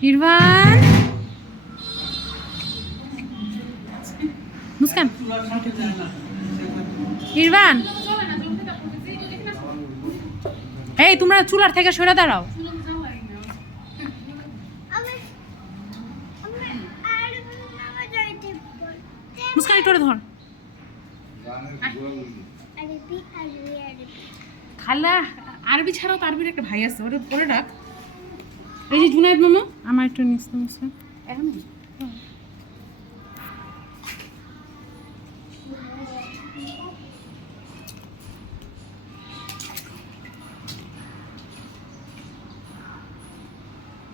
ইরফান মুস্কান ইরফান এই তোমরা চুলার থেকে সরে দাঁড়াও মুস্কান একটু ধর খালা আরবি ছাড়াও তো আরবির একটা ভাই আছে ওরে ডাক এই যে জুনায়েদ মামা আমার একটু নিস মুস্কান এখন